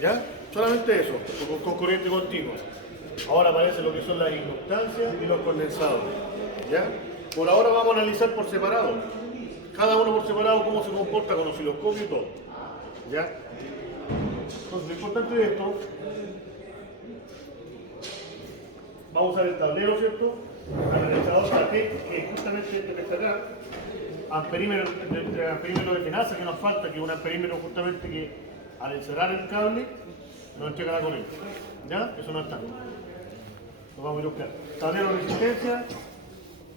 ¿Ya? Solamente eso, con corriente continua. Ahora aparece lo que son las inductancias y los condensadores. ¿Ya? Por ahora vamos a analizar por separado. Cada uno por separado cómo se comporta con osciloscopio y todo. ¿Ya? Entonces lo importante de esto, vamos a usar el tablero, ¿cierto? Analizador AT, que es justamente este que está acá. Amperímetro de tenaza que nos falta, que es un amperímetro justamente que al encerrar el cable nos entrega la corriente. ¿Ya? Eso no está. Lo vamos a ir a buscar. Tablero de resistencia,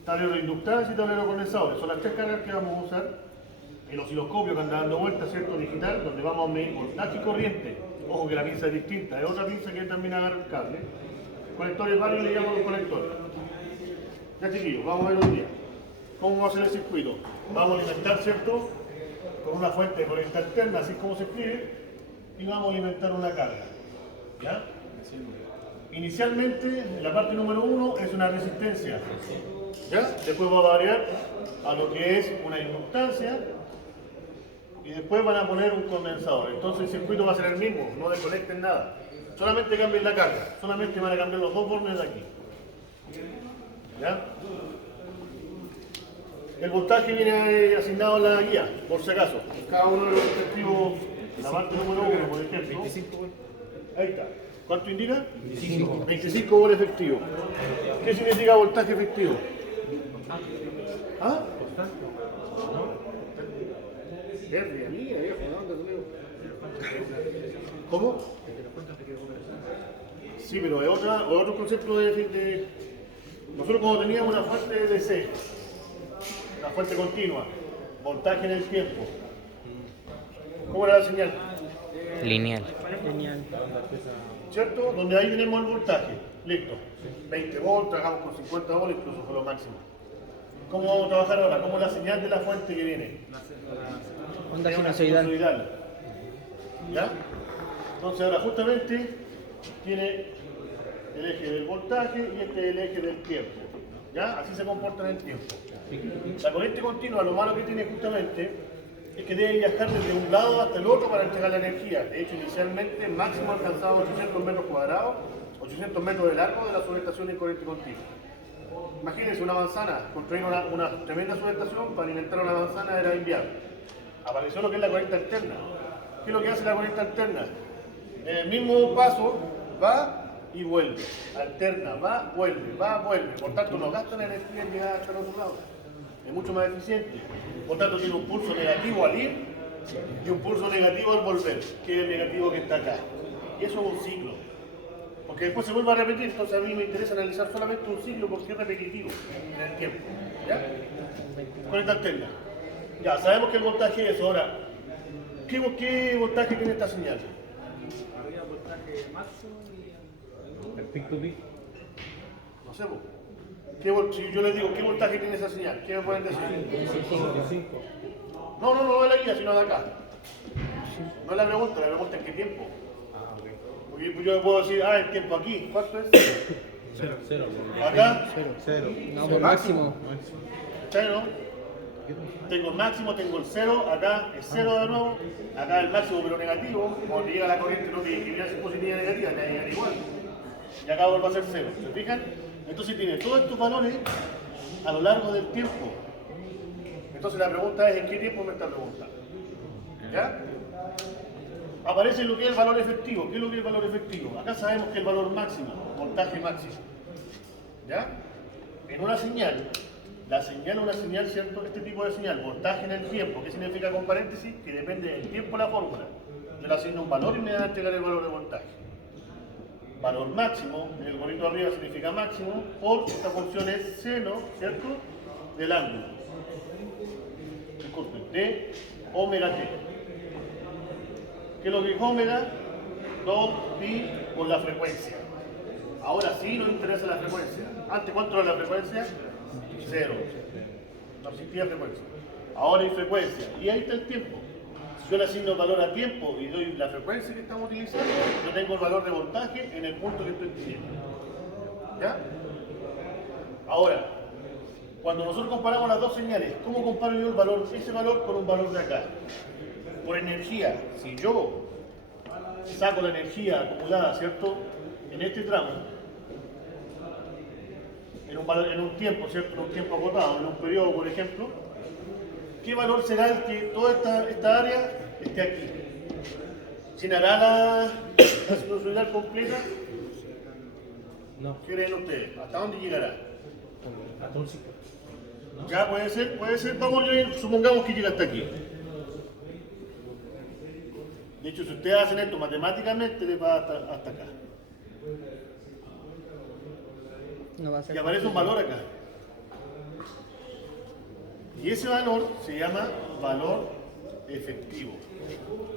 tablero de inductancia y tablero de condensadores. Son las tres cargas que vamos a usar. El osciloscopio que anda dando vueltas, ¿cierto? Digital, donde vamos a medir voltaje y corriente. Ojo que la pinza es distinta, es otra pinza que también agarra el cable. Conectores varios le llamo los conectores. Ya chiquillos, vamos a ver un día. ¿Cómo va a ser el circuito? Vamos a alimentar, ¿cierto? Con una fuente de corriente alterna, así como se escribe, y vamos a alimentar una carga. ¿Ya? Inicialmente, la parte número 1 es una resistencia. ¿Ya? Después va a variar a lo que es una inductancia y después van a poner un condensador. Entonces el circuito va a ser el mismo, no desconecten nada. Solamente cambien la carga, solamente van a cambiar los dos bornes de aquí. ¿Ya? El voltaje viene asignado a la guía, por si acaso. Cada uno de los respectivos, la parte número 1, por ejemplo. 25. Ahí está. ¿Cuánto indica? 25. 25 volt efectivo. ¿Qué significa voltaje efectivo? ¿Ah? Verde, mía, viejo, ¿cómo? Sí, pero es otro concepto de... Nosotros cuando teníamos una fuente de DC, una fuente continua, voltaje en el tiempo, ¿cómo era la señal? Lineal. ¿Cierto? Donde ahí tenemos el voltaje, listo. 20 volts, trabajamos con 50 volts, incluso fue lo máximo. ¿Cómo vamos a trabajar ahora? ¿Cómo es la señal de la fuente que viene? Onda sinusoidal. ¿Ya? Entonces ahora justamente tiene el eje del voltaje y este es el eje del tiempo. ¿Ya? Así se comporta en el tiempo. La corriente continua, lo malo que tiene justamente es que debe viajar desde un lado hasta el otro para entregar la energía. De hecho, inicialmente máximo alcanzaba 800 metros cuadrados, 800 metros de largo de la subestación en corriente continua. Imagínense una manzana, construir una tremenda subestación para alimentar una manzana era inviable. Apareció lo que es la corriente alterna. ¿Qué es lo que hace la corriente alterna? En el mismo paso va y vuelve, alterna, va, vuelve. Por tanto, no gasta la energía en llegar hasta el otro lado. Es mucho más eficiente. Por tanto, tiene un pulso negativo al ir y un pulso negativo al volver, que es el negativo que está acá. Y eso es un ciclo. Porque después se vuelve a repetir, entonces a mí me interesa analizar solamente un ciclo porque es repetitivo en el tiempo. ¿Ya? Corriente alterna. Ya, sabemos que el voltaje es eso. Ahora, ¿qué voltaje tiene esta señal? Habría voltaje máximo y El pic to pic. No sé, vos. Si yo les digo, ¿qué voltaje tiene esa señal? ¿Qué me pueden decir? 25. No de la guía, sino de acá. No es la pregunta es qué tiempo. Porque yo puedo decir, el tiempo aquí, ¿cuánto es? Cero. Acá, Cero. No, pues máximo. cero. Tengo el máximo, tengo el cero, acá es cero de nuevo, acá el máximo pero negativo, cuando llega la corriente no que debería ser positiva y negativa, te va a llegar igual. Y acá vuelve a ser cero, ¿se fijan? Entonces tiene todos estos valores a lo largo del tiempo. Entonces la pregunta es, ¿en qué tiempo me está preguntando? ¿Ya? Aparece lo que es el valor efectivo. ¿Qué es lo que es el valor efectivo? Acá sabemos que el valor máximo, voltaje máximo. ¿Ya? En una señal, una señal, ¿cierto? Este tipo de señal, voltaje en el tiempo, ¿qué significa con paréntesis? Que depende del tiempo la fórmula. Yo le asigno un valor y me da a entregar el valor de voltaje. Valor máximo, en el bonito arriba significa máximo, por esta función es seno, ¿cierto? Del ángulo. Disculpen, de omega t. ¿Qué es lo que es omega? 2 pi por la frecuencia. Ahora sí nos interesa la frecuencia. Antes, ¿cuánto era la frecuencia? 0. No existía frecuencia. Ahora hay frecuencia. Y ahí está el tiempo. Si yo le asigno valor a tiempo y doy la frecuencia que estamos utilizando, yo tengo el valor de voltaje en el punto que estoy diciendo. ¿Ya? Ahora, cuando nosotros comparamos las dos señales, ¿cómo comparo yo ese valor con un valor de acá? Por energía. Si yo saco la energía acumulada, ¿cierto? En este tramo, en un tiempo, ¿cierto? En un tiempo acotado, en un periodo, por ejemplo, ¿qué valor será el que toda esta área esté aquí? ¿Llenará la sinusoidal completa? No. ¿Qué creen ustedes? ¿Hasta dónde llegará? Hasta un 5. Ya puede ser, vamos a ir, supongamos que llega hasta aquí. De hecho, si ustedes hacen esto matemáticamente, les va hasta acá. No va a ser. Y aparece un valor acá. Y ese valor se llama valor efectivo.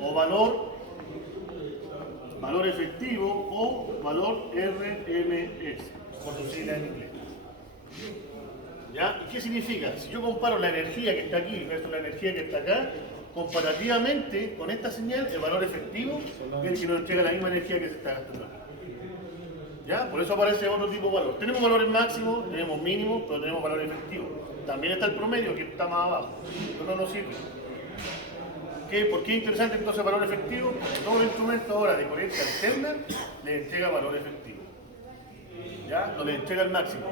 O valor efectivo o valor RMS, por su sigla en inglés. ¿Ya? ¿Y qué significa? Si yo comparo la energía que está aquí versus la energía que está acá, comparativamente con esta señal, el valor efectivo es el que nos entrega la misma energía que se está gastando acá. ¿Ya? Por eso aparece otro tipo de valor. Tenemos valores máximos, tenemos mínimos, pero tenemos valores efectivos. También está el promedio, que está más abajo, pero no nos sirve. ¿Por qué es interesante entonces el valor efectivo? Porque todo el instrumento ahora de corriente alterna le entrega valor efectivo. ¿Ya? No le entrega el máximo.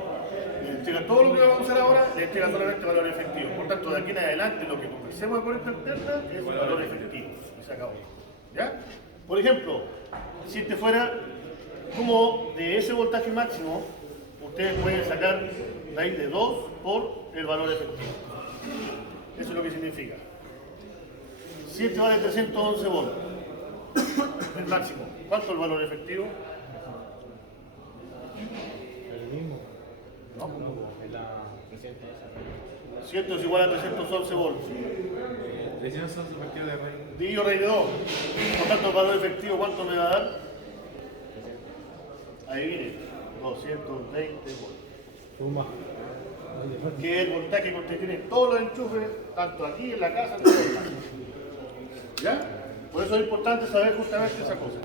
Le entrega todo lo que vamos a usar ahora, le entrega solamente valor efectivo. Por tanto, de aquí en adelante lo que conversemos de corriente alterna es valor efectivo. Y se acabó. ¿Ya? Por ejemplo, si este fuera como de ese voltaje máximo, ustedes pueden sacar raíz de 2 por el valor efectivo. Eso es lo que significa. Si este vale 311 volts, el máximo, ¿cuánto es el valor efectivo? El mismo. ¿No? Es la 300. 100 es igual a 311 volts. 311 partido de raíz. Dividido raíz de 2. Por tanto, el valor efectivo, ¿cuánto me va a dar? Ahí viene, 220 volts. Suma. Que es el voltaje que usted tiene todos los enchufes, tanto aquí en la casa como en la casa. ¿Ya? Por eso es importante saber justamente esa cosa.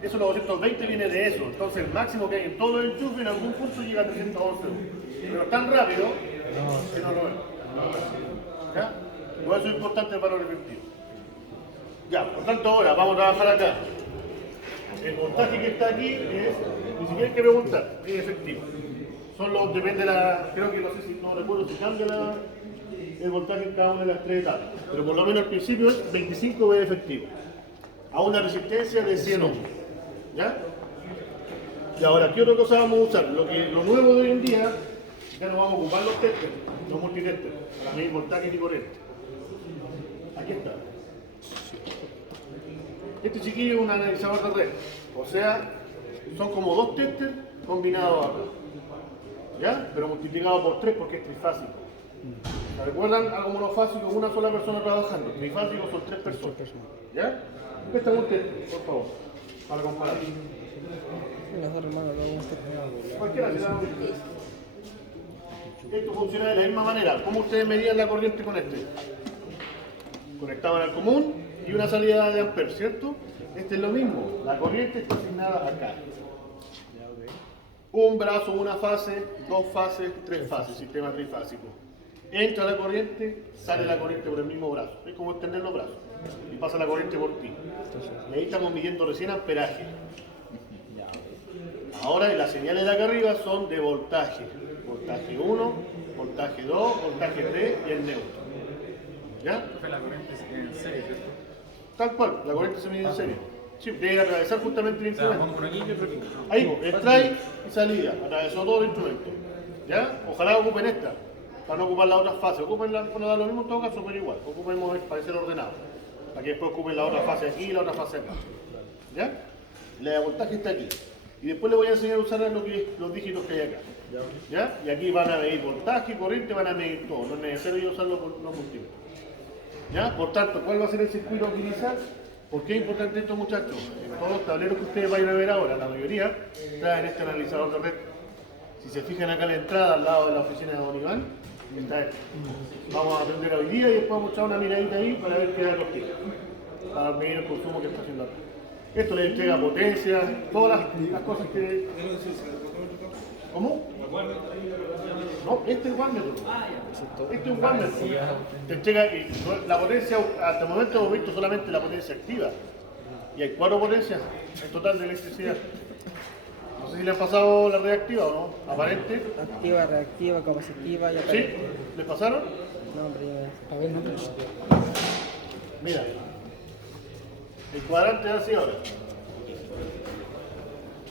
Eso, los 220 viene de eso. Entonces, el máximo que hay en todos los enchufes en algún punto llega a 311 volts. Pero tan rápido que no lo ven. ¿Ya? Por eso es importante el valor efectivo. Ya, por tanto, ahora vamos a trabajar acá. El voltaje que está aquí es, ni siquiera hay que preguntar, es efectivo. Depende de la, creo que no sé si, no recuerdo si cambia el voltaje en cada una de las tres etapas. Pero por lo menos al principio es 25 V efectivo. A una resistencia de 100 ohms. ¿Ya? Y ahora, ¿qué otra cosa vamos a usar? Lo nuevo de hoy en día, ya no vamos a ocupar los testers, los multitesters, para medir voltaje y corriente. Aquí está. Este chiquillo es un analizador de red, o sea, son como dos testers combinados acá, ¿ya? Pero multiplicado por 3 porque es trifásico. ¿Se recuerdan? Algo monofásico, una sola persona trabajando. Trifásico son 3 personas, ¿ya? Préstame un tester, por favor, para comparar. Los hermanos lo vamos a hacer. Cualquiera se da un tester. Esto funciona de la misma manera. ¿Cómo ustedes medían la corriente con este? Conectaban al común y una salida de amperes, ¿cierto? Este es lo mismo. La corriente está asignada acá. Un brazo, una fase, dos fases, tres fases, sistema trifásico. Entra la corriente, sale la corriente por el mismo brazo. Es como extender los brazos. Y pasa la corriente por ti. Y ahí estamos midiendo recién amperaje. Ahora las señales de acá arriba son de voltaje. Voltaje 1, voltaje 2, voltaje 3 y el neutro. ¿Ya? La corriente en serie, ¿cierto? Tal cual, la corriente se mide en serie. Sí, debe atravesar justamente el O sea, instrumento. pongo por aquí y otro aquí. Ahí, entrada y salida, atravesó todo el instrumento. ¿Ya? Ojalá ocupen esta, para no ocupar la otra fase. Ocupen la, bueno, da lo mismo en todo caso, pero igual. Ocupemos para ser ordenado. Para que después ocupen la otra fase aquí y la otra fase acá. ¿Ya? La de voltaje está aquí. Y después les voy a enseñar a usar los dígitos que hay acá. ¿Ya? Y aquí van a medir voltaje y corriente, van a medir todo. No es necesario usar los múltiples. ¿Ya? Por tanto, ¿cuál va a ser el circuito a utilizar? ¿Por qué es importante esto, muchachos? En todos los tableros que ustedes vayan a ver ahora, la mayoría traen este analizador de red. Si se fijan acá en la entrada, al lado de la oficina de Don Iván, está este. Vamos a aprender hoy día y después vamos a echar una miradita ahí para ver qué da los tiempos, para medir el consumo que está haciendo acá. Esto le entrega potencia, todas las cosas que... ¿Cómo? No, este es wattmetro. Este es un wattmetro. Te entrega la potencia, hasta el momento hemos visto solamente la potencia activa, Y hay 4 potencias en total de electricidad. No sé si le han pasado la reactiva o no, aparente. Activa, reactiva, capacitiva y ¿Sí? aparente. ¿Le pasaron? No, hombre, A ver, no te Mira, el cuadrante es así ahora.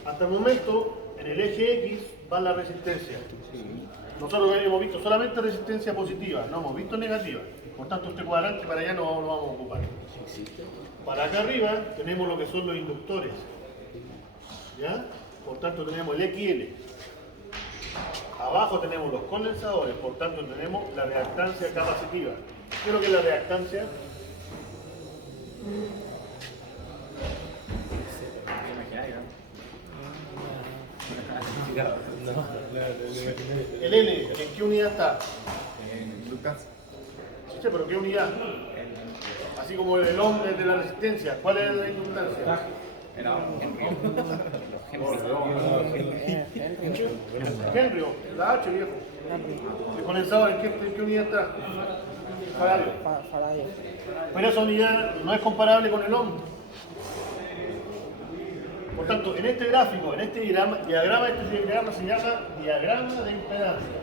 Hasta el momento, en el eje X va la resistencia. Nosotros hemos visto solamente resistencia positiva, no hemos visto negativa. Por tanto, este cuadrante para allá no lo vamos a ocupar. Para acá arriba tenemos lo que son los inductores. ¿Ya? Por tanto, tenemos el XL. Abajo tenemos los condensadores, por tanto, tenemos la reactancia capacitiva. ¿Qué es lo que es la reactancia? El L, ¿en qué unidad está? Inductancia. Sí, pero ¿qué unidad? Así como el hombre de la resistencia, ¿cuál es la inductancia? Era Henry, la H, viejo. ¿El condensador en qué unidad está? Faradio. Faraday. Pero esa unidad no es comparable con el ohm. Por tanto, en este gráfico, en este diagrama se llama diagrama de impedancia.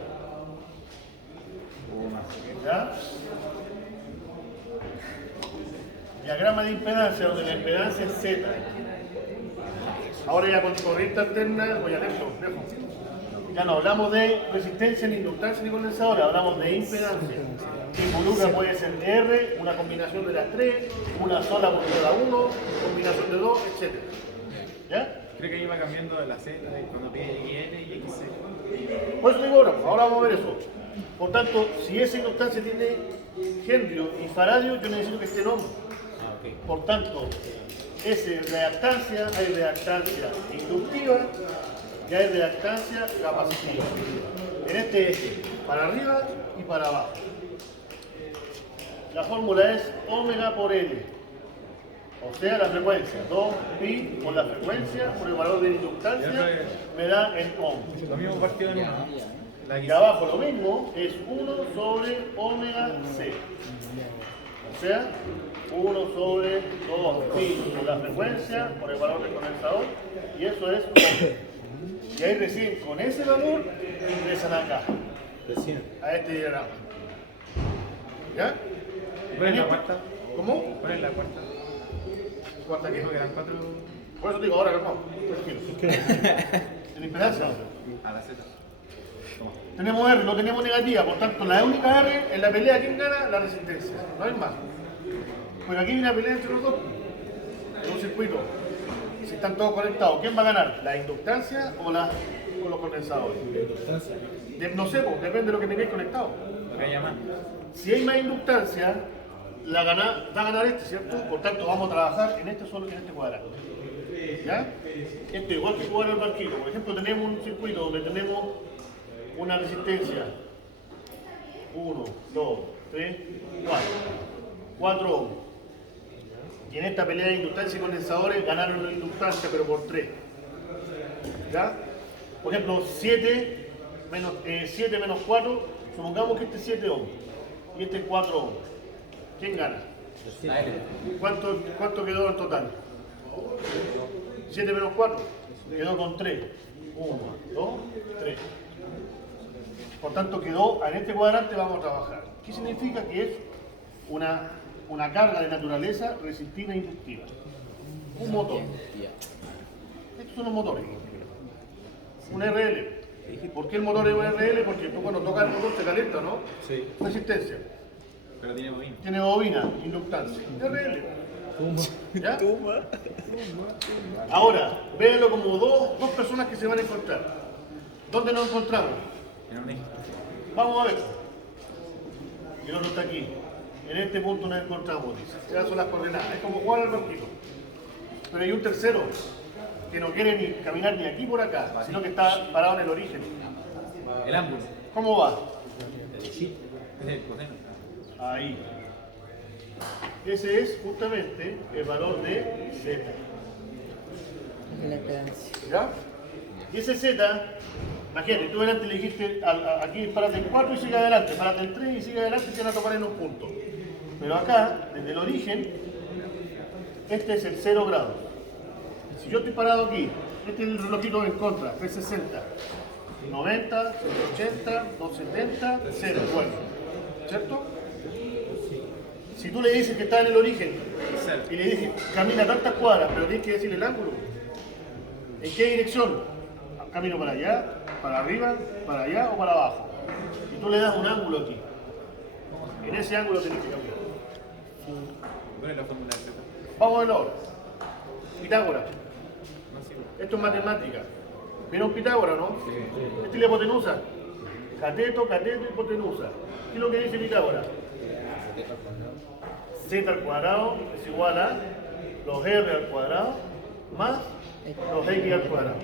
¿Ya? Diagrama de impedancia, donde la impedancia es Z. Ahora ya con corriente alterna, voy a lento. Ya no hablamos de resistencia, ni inductancia, ni condensadora, hablamos de impedancia. Que involucra puede ser R, una combinación de las tres, una sola por cada uno, combinación de dos, etc. ¿Ya? Creo que iba cambiando de la Z y cuando pide IN y XC. Por eso digo ahora vamos a ver eso. Por tanto, si esa inductancia tiene Henry y Faradio, yo necesito que esté en ohm. Por tanto, S reactancia, hay reactancia inductiva y hay reactancia capacitiva. En este eje, para arriba y para abajo. La fórmula es omega por L. O sea, la frecuencia. 2pi por la frecuencia, por el valor de inductancia, me da en ohm. Lo mismo partido en uno. La Y abajo lo mismo, es 1 sobre omega C. O sea, 1 sobre 2pi por la frecuencia, por el valor del condensador, y eso es ohm. Y ahí recién con ese valor ingresan acá, Recién. a este diagrama. ¿Ya? ¿Cuál es la cuarta? ¿Cómo? ¿Cuál es la cuarta? ¿Cuarta qué? Dijo que eran 4 Por eso digo, ahora calmado, tranquilo. ¿En impedancia? a la Z. Tenemos R, no tenemos negativa, por tanto la única R en la pelea, ¿quién gana? La resistencia, no hay más. Pero aquí hay una pelea entre los dos, en un circuito. Si están todos conectados, ¿quién va a ganar? ¿La inductancia o los condensadores? No sé, pues, depende de lo que tengáis conectado. Lo que llaman. Si hay más inductancia, va a ganar este, ¿cierto? Por tanto, vamos a trabajar en este cuadrante. ¿Ya? Esto igual que jugar al barquito. Por ejemplo, tenemos un circuito donde tenemos una resistencia 1, 2, 3, 4. 4 ohms. Y en esta pelea de inductancia y condensadores ganaron la inductancia, pero por 3. ¿Ya? Por ejemplo, 7 menos 4, supongamos que este es 7 ohms y este es 4 ohms. ¿Quién gana? ¿Cuánto quedó en total? 7 menos 4, quedó con 3. 1, 2, 3. Por tanto, quedó, en este cuadrante vamos a trabajar. ¿Qué significa? Que es una carga de naturaleza resistiva e inductiva. Un motor. Estos son los motores. Un RL. ¿Por qué el motor es un RL? Porque tú cuando tocas el motor te calienta, ¿no? Sí. Resistencia. Pero tiene bobina. Tiene bobina, inductancia. RL. ¿Ya? Ahora, véanlo como dos personas que se van a encontrar. ¿Dónde nos encontramos? En un eje. Vamos a ver. Y el otro está aquí. En este punto nos encontramos, dice. Esas son las coordenadas. Es como jugar al barquito. Pero hay un tercero que no quiere ni caminar ni aquí por acá, sino que está parado en el origen. El ángulo. ¿Cómo va? Es el coseno. Ahí. Ese es justamente el valor de Z. La impedancia. ¿Ya? Y ese Z, imagínate, tú delante le dijiste aquí párate en 4 y sigue adelante, párate en 3 y sigue adelante y se van a topar en un punto. Pero acá, desde el origen, este es el 0 grados. Si yo estoy parado aquí, este es el relojito en contra, 360, 90, 180, 270, 0, bueno, ¿cierto? Si tú le dices que está en el origen y le dices camina tantas cuadras, pero tienes que decirle el ángulo, ¿en qué dirección? Camino para allá, para arriba, para allá o para abajo. Y tú le das un ángulo aquí. En ese ángulo tienes que cambiar. ¿Cuál es la fórmula de Z? Vamos a verlo ahora. Pitágoras. No sirve. Esto es matemática. ¿Vieron Pitágoras, no? Esta es la hipotenusa. Cateto, cateto, hipotenusa. ¿Qué es lo que dice Pitágoras? Z al cuadrado es igual a los R al cuadrado más los X al cuadrado.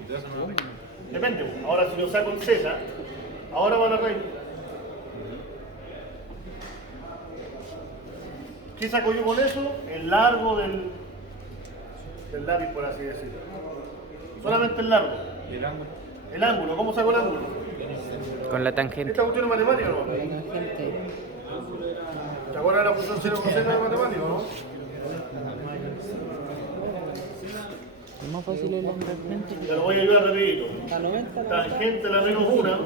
Y todo eso no lo tengo. Depende. Ahora si yo saco el Z, ahora va a la raíz. ¿Qué saco yo con eso? El largo del lápiz, por así decirlo. Solamente el largo. ¿Y el ángulo? El ángulo, ¿cómo saco el ángulo? Con la tangente. Esta cuestión es matemática, ¿no? La tangente. ¿Te acuerdas de la función 0 coseno de matemática, no? Es más fácil el tangente. Te lo voy a ayudar rapidito. A 90, Tangente a la menos 1.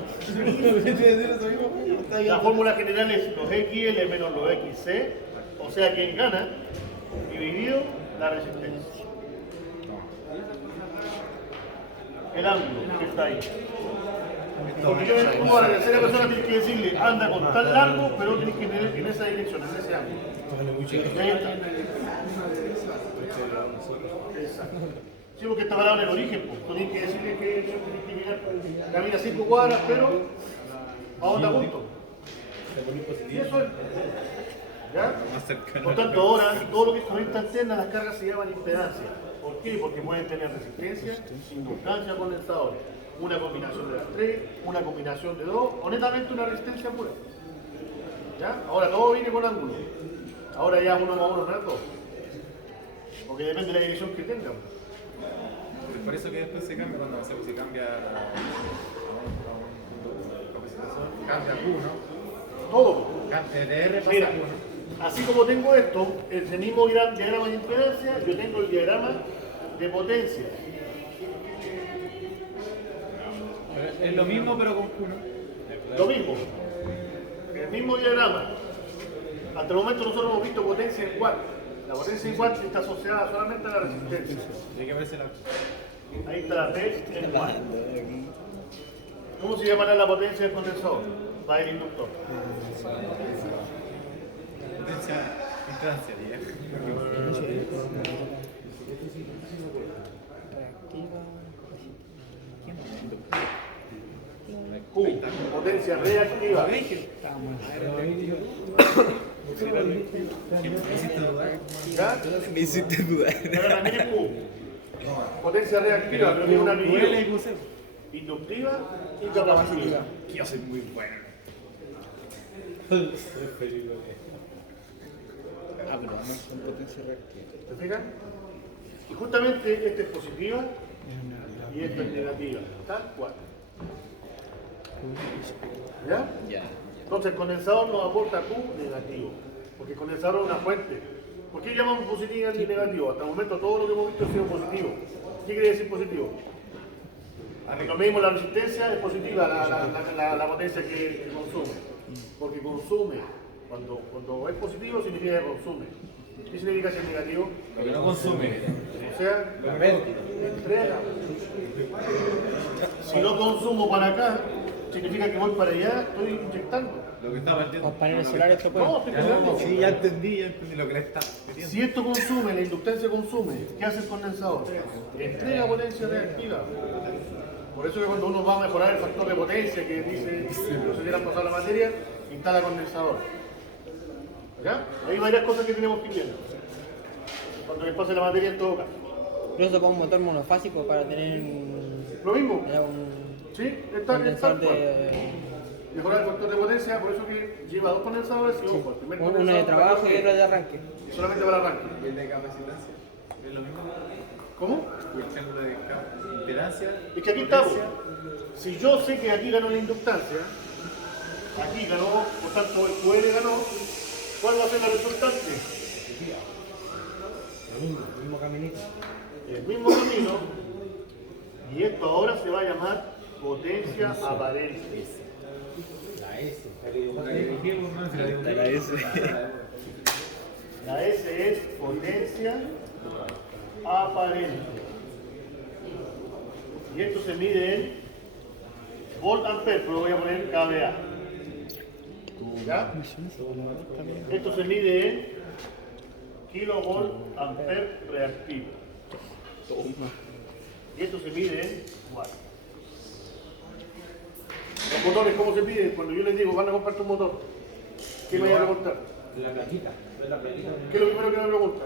La fórmula general es los XL menos los XC, o sea, quien gana, dividido la resistencia. El ángulo que está ahí. Porque yo como a la tercera persona tienes que decirle, anda con tan largo, pero tienes que tener en esa dirección, en ese ángulo. Y ahí está. Exacto. Sí, porque está parado en el origen, pues. Tú tienes que decirle que camina 5 cuadras, pero a onda punto. Y eso es. ¿Ya? Más cercano. Por tanto, ahora, todo lo que es corriente alterna, las cargas se llaman impedancia. ¿Por qué? Porque pueden tener resistencia, inductancia, condensadores. Una combinación de las tres, una combinación de dos, o netamente una resistencia pura. ¿Ya? Ahora todo viene con ángulo. Ahora ya uno más uno no es dos. Porque depende de la dirección que tenga. Por eso que después se cambia cuando se cambia a un capacitación, cambia Q, ¿no? Todo. De R pasa Mira, a Q, ¿no? así como tengo esto, el mismo diagrama de impedancia, yo tengo el diagrama de potencia. Es lo mismo, pero con Q, ¿no? Lo mismo. El mismo diagrama. Hasta el momento nosotros hemos visto potencia en watt. La potencia en watt está asociada solamente a la resistencia. Hay que verse la Ahí está la T en watt. ¿Cómo se llamará la potencia del condensador? Va el inductor. potencia impedancia, Q, potencia reactiva. ¿Ya? Me hiciste dudar. Ahora también es Q. Potencia reactiva, pero tiene una medida inductiva y capacitiva. Yo soy muy bueno. Ah, pero vamos con potencia reactiva. ¿Te fijas? Y justamente esta es positiva y esta es negativa. Tal cual. ¿Ya? Ya. Entonces el condensador nos aporta Q negativo, porque el condensador es una fuente. ¿Por qué llamamos positivo y negativo? Hasta el momento todo lo que hemos visto ha sido positivo. ¿Qué quiere decir positivo? Cuando medimos la resistencia es positiva la potencia que consume, porque consume. Cuando es positivo significa que consume. ¿Qué significa si es negativo? Lo que no consume. O sea, entrega. Si no consumo para acá, significa que voy para allá, estoy inyectando. Lo que está partiendo. Los paneles solares esto puede. No, estoy pegando. Sí, ya entendí lo que le está metiendo. Si esto consume, la inductancia consume, ¿qué hace el condensador? Entrega potencia reactiva. Por eso que cuando uno va a mejorar el factor de potencia que dice, no se hubieran pasado la materia, instala condensador. ¿Ya? Hay varias cosas que tenemos que ir viendo. Cuando les pase la materia en todo caso. Incluso con un motor monofásico para tener Lo mismo. un ¿Sí? Está condensador cual. de Mejorar el factor de potencia, por eso que lleva dos condensadores y ojo, el primer uno de condensador trabajo y para otro de arranque. y solamente para arranque. ¿Y el de capacitancia? ¿Es lo mismo? ¿Cómo? ¿Y el triángulo de impedancia? Es que aquí estamos. Si yo sé que aquí ganó la inductancia, aquí ganó, por tanto el QR ganó, ¿cuál va a ser la resultante? Mismo caminito. El mismo camino, y esto ahora se va a llamar potencia aparente. La S. La que dijimos, ¿no? Si la Está la S. La S es potencia aparente. Y esto se mide en volt ampere, pero voy a poner kVA. ¿Ya? Esto se mide en kilovolt ampere reactivo. Y esto se mide en watt. Los motores, ¿cómo se miden? Cuando yo les digo, van a comprar tu motor, ¿qué me van a preguntar? La platita. La platita. ¿Qué es lo primero que me pregunta?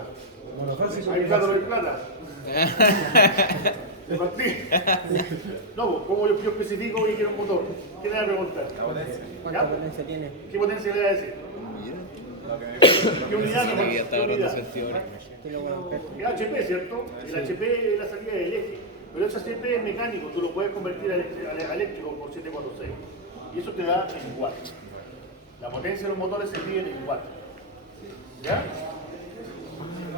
Bueno, fácil. ¿Hay plata o no hay plata? ¿De partir? No, pues, ¿cómo yo especifico y quiero un motor? ¿Qué le va a preguntar? La potencia. ¿Cuánta ¿Ya? potencia tiene? ¿Qué potencia le va a decir? Lo que me ¿Qué unidad? Sí, que ya está ¿Qué hablando unidad? sentido. Kilowatt ampere. El HP, ¿cierto? El HP es la salida del eje. Pero ese HP es mecánico, tú lo puedes convertir a eléctrico por 746. Y eso te da en watt. La potencia de los motores se mide en watt. ¿Ya?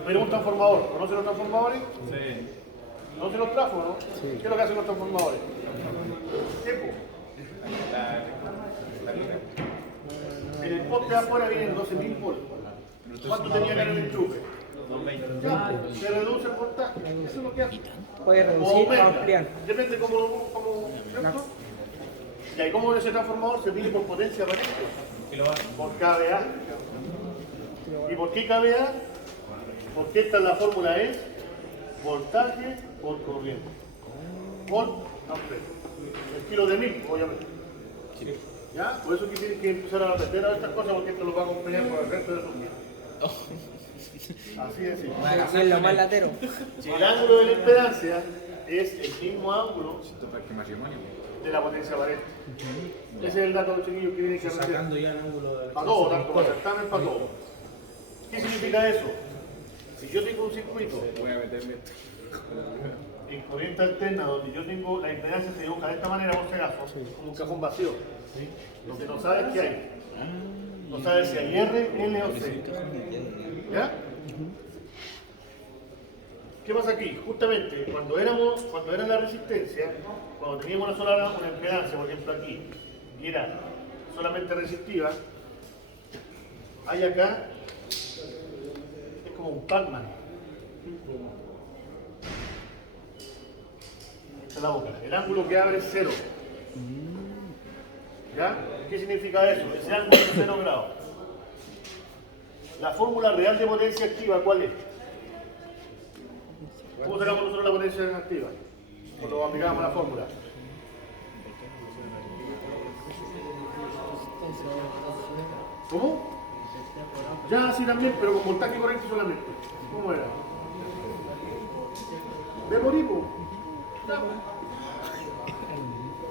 Pero un transformador, ¿conocen los transformadores? Sí. ¿Conocen los trafos, no? ¿Qué es lo que hacen los transformadores? Tiempo. En el poste de afuera vienen 12.000 volts. ¿Cuánto tenía que dar el enchufe? 220. Ya, se reduce el voltaje. Eso es lo que hace. Puede O reducir o aumenta. ampliar. Depende cómo ¿cierto? Y ahí como ese transformador se mide por potencia aparente, Kilowatt. por kVA. ¿Y por qué kVA? Porque esta es la fórmula es voltaje por corriente. Volt ampere. El kilo de 1000, obviamente. ¿Ya? Por eso que tienen que empezar a aprender a estas cosas porque esto los va a acompañar por el resto de sus vidas. Así es. Sí. Así es lo más latero. El ángulo de la impedancia es el mismo ángulo Esto es que matrimonio. de la potencia aparente. Ese es el dato de los chiquillos que tienen que aprender. Sacando ya el ángulo de Para todo, tanto para certamen, para todo. ¿Qué significa eso? Si yo tengo un circuito Voy a meterle esto. en corriente alterna donde yo tengo la impedancia se dibuja de esta manera, por si acaso, como un cajón vacío, donde no sabes qué hay. No sabes si hay R, L o C. ¿Ya? ¿Qué pasa aquí? Justamente cuando era la resistencia, cuando teníamos una impedancia, por ejemplo aquí, y era solamente resistiva, hay acá, es como un Pac-Man. Esta es la boca. El ángulo que abre es 0. ¿Ya? ¿Qué significa eso? Ese ángulo es 0 grados. La fórmula real de potencia activa, ¿cuál es? ¿Cómo sacamos nosotros la potencia activa? Cuando aplicamos la fórmula. ¿Cómo? Ya, sí también, pero con voltaje y corriente solamente. ¿Cómo era? ¿De Moripo?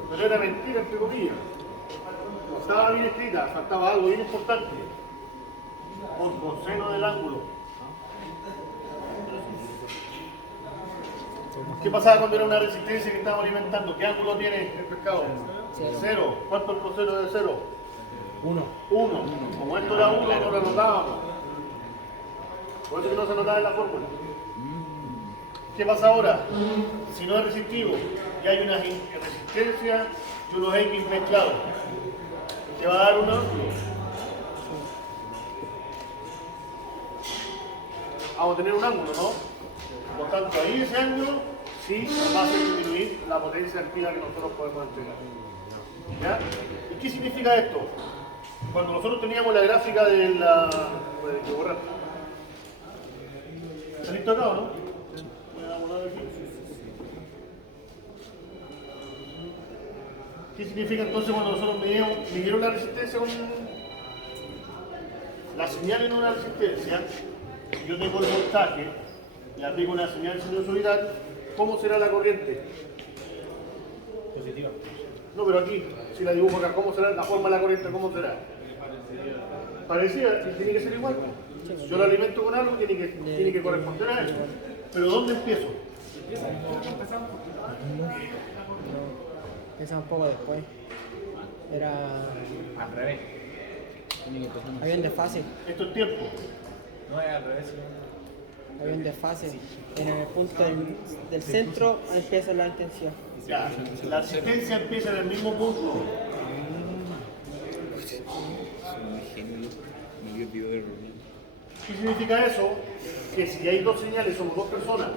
Pero era mentira, entre comillas. No estaba bien escrita, faltaba algo bien importante. Por coseno del ángulo. ¿Qué pasaba cuando era una resistencia que estábamos alimentando? ¿Qué ángulo tiene el pescado? Cero. ¿Cuánto es el coseno de cero? 1. 1. Como esto era 1, no lo anotábamos. Por eso que no se anotaba en la fórmula. ¿Qué pasa ahora? Si no es resistivo y hay una resistencia y unos X mezclados, te va a dar un ángulo. Vamos a tener un ángulo, ¿no? Por tanto, ahí ese ángulo sí va a hacer disminuir la potencia activa que nosotros podemos entregar. ¿Ya? ¿Y qué significa esto? Cuando nosotros teníamos la gráfica de la... Puede que borrar. ¿Está listo acá o no? Voy a borrar aquí. ¿Qué significa entonces cuando nosotros midieron la resistencia con la señal en una resistencia? Si yo tengo el voltaje, le aplico una señal de sinusoidal, ¿cómo será la corriente? Positiva. No, pero aquí, si la dibujo acá, ¿cómo será la forma de la corriente? ¿Cómo será? Parecida, tiene que ser igual. Si yo la alimento con algo, tiene que corresponder a eso. Pero ¿dónde empiezo? Empieza un poco después. Era. Al revés. Había un desfase. Esto es tiempo. No es al revés. Hay un desfase. En el punto del centro empieza la intensidad. Ya, la resistencia empieza en el mismo punto. Son genios. Me dio video de reunión. ¿Qué significa eso? Que si hay dos señales, somos dos personas.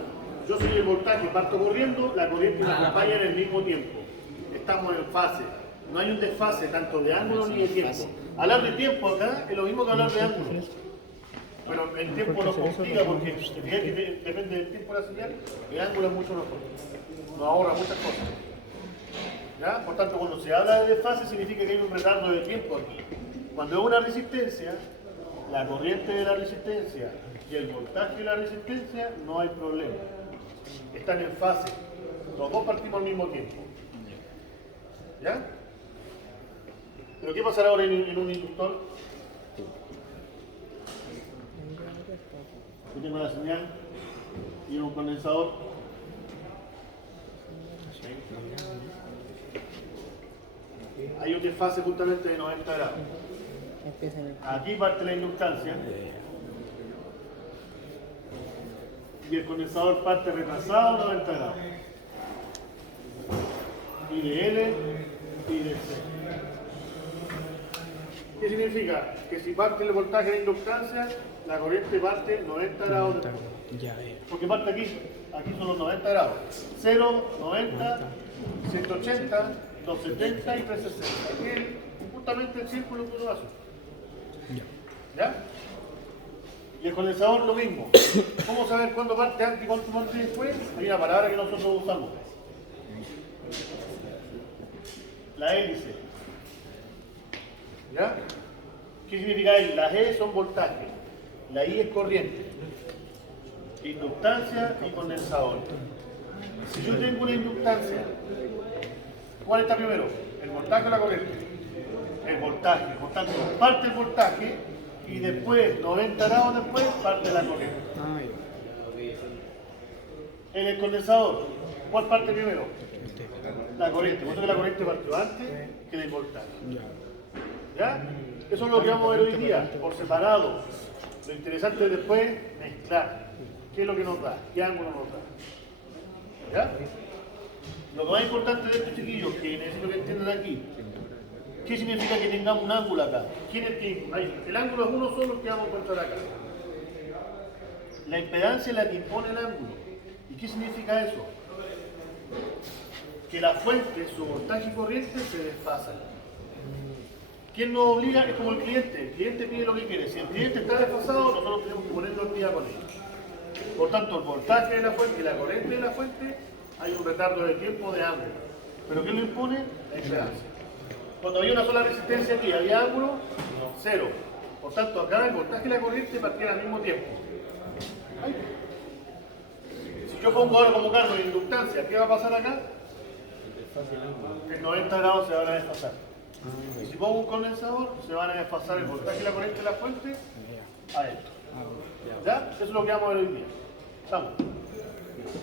Yo soy el voltaje, parto corriendo, la corriente me acompaña en el mismo tiempo. Estamos en fase. No hay un desfase tanto de ángulo ni de tiempo. Hablar de tiempo acá es lo mismo que hablar de ángulo. Pero el tiempo nos complica porque depende del tiempo de la señal, el ángulo es mucho mejor. Nos ahorra muchas cosas. ¿Ya? Por tanto, cuando se habla de desfase significa que hay un retardo de tiempo aquí. Cuando es una resistencia, la corriente de la resistencia y el voltaje de la resistencia, no hay problema. Están en fase. Los dos partimos al mismo tiempo. ¿Ya? ¿Pero qué pasará ahora en un inductor? Yo tengo la señal y un condensador. Hay un desfase justamente de 90 grados. Empieza en el... Aquí parte la inductancia y el condensador parte retrasado 90 grados. Y de L y de C. ¿Qué significa? Que si parte el voltaje de inductancia, la corriente parte 90 grados después. Porque parte aquí son los 90 grados. 0, 90, 180, 270 y 360. Aquí es justamente el círculo que uno hace. ¿Ya? Y el condensador lo mismo. ¿Cómo saber cuándo parte antes y cuándo parte después? Hay una palabra que nosotros usamos. La hélice. ¿Ya? ¿Qué significa él? Las E son voltaje, la I es corriente, inductancia y condensador. Si yo tengo una inductancia, ¿cuál está primero? ¿El voltaje o la corriente? El voltaje. Por tanto, parte el voltaje y después, 90 grados después, parte la corriente. En el condensador, ¿cuál parte primero? La corriente. Por eso que la corriente partió antes que el voltaje. ¿Ya? Eso es lo que vamos a ver hoy día, por separado. Lo interesante es después mezclar. ¿Qué es lo que nos da? ¿Qué ángulo nos da? ¿Ya? Lo que más importante de estos chiquillos, que necesito que entiendan aquí, ¿qué significa que tengamos un ángulo acá? ¿Quién es que el ángulo es uno solo el que vamos a encontrar acá? La impedancia es la que impone el ángulo. ¿Y qué significa eso? Que la fuente, su voltaje y corriente se desfasan. ¿Quién nos obliga? Es como el cliente. El cliente pide lo que quiere. Si el cliente está desfasado, nosotros tenemos que ponerlo al día con él. Por tanto, el voltaje de la fuente y la corriente de la fuente, hay un retardo de tiempo de ángulo. ¿Pero qué lo impone? La impedancia. Cuando había una sola resistencia aquí, ¿había ángulo? Cero. Por tanto, acá el voltaje y la corriente partían al mismo tiempo. Ahí. Si yo pongo ahora como cargo de inductancia, ¿qué va a pasar acá? En 90 grados se van a desfasar. Y si pongo un condensador, se van a desfasar el voltaje y la corriente de la fuente a esto. ¿Ya? Eso es lo que vamos a ver hoy día. ¿Estamos?